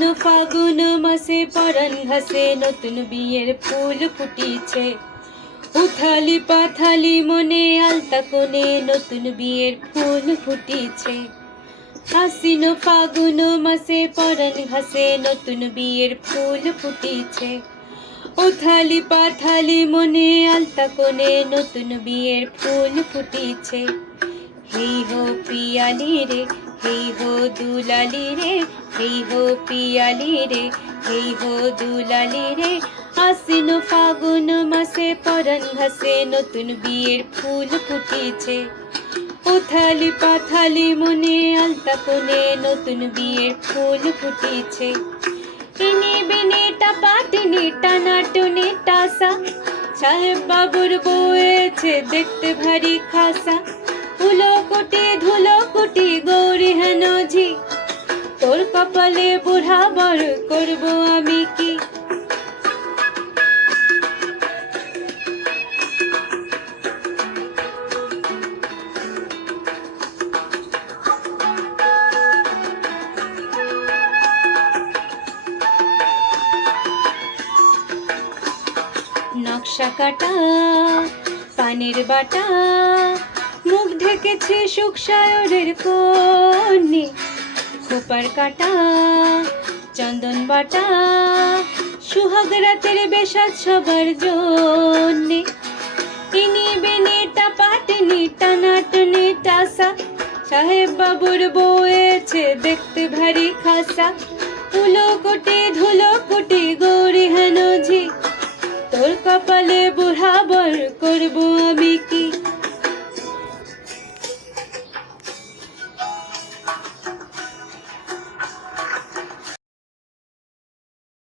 আশ্বিন ফাগুন মাসে পরাণ ঘাসে নতুন বিয়ের ফুল ফুটিছে। উথালি পাথালি মনে আলতা কোণে নতুন বিয়ের ফুল ফুটিছে। আশ্বিন ফাগুন মাসে পরাণ ঘাসে নতুন বিয়ের ফুল ফুটিছে। উথালি পাথালি মনে আলতা কোণে নতুন বিয়ের ফুল ফুটিছে। হেই হো পিয়ালি রে, হেই হো দুলালি রে, হেই হো পিয়ালি রে, হেই হো দুলালি রে। আশ্বিন ফাগুন মাসে পরাণ ঘাসে নতুন বিয়ের ফুল ফুটিছে। উথালি পাথালি মনে আলতা কোণে নতুন বিয়ের ফুল ফুটিছে। ইনি বিনি টাপা টিনি টানা টুনি টাসা, সাহেব বাবুর বউয়েছে দেখতে ভারী খাসা। ধুলো কুটি গৌরী হেন ঝি, তোর কপালে বুড়া বর করব আমি কি। নকশা কাটা পানের বাটা, মুখ ঢেকেছে সুখ সায়রের কন্যে। খোপার কাটা চন্দন বাটা, সুহাগ রাতের বেশাদ সবার জন্যে। ইনি বিনি টাপা টিনি টানা টুনি টাসা, সাহেব বাবুর বউয়েছে দেখতে ভারী খাসা। ধুলো কুটি গৌরী হেন ঝি, তোর কপালে বুড়া বর করব আমি কি।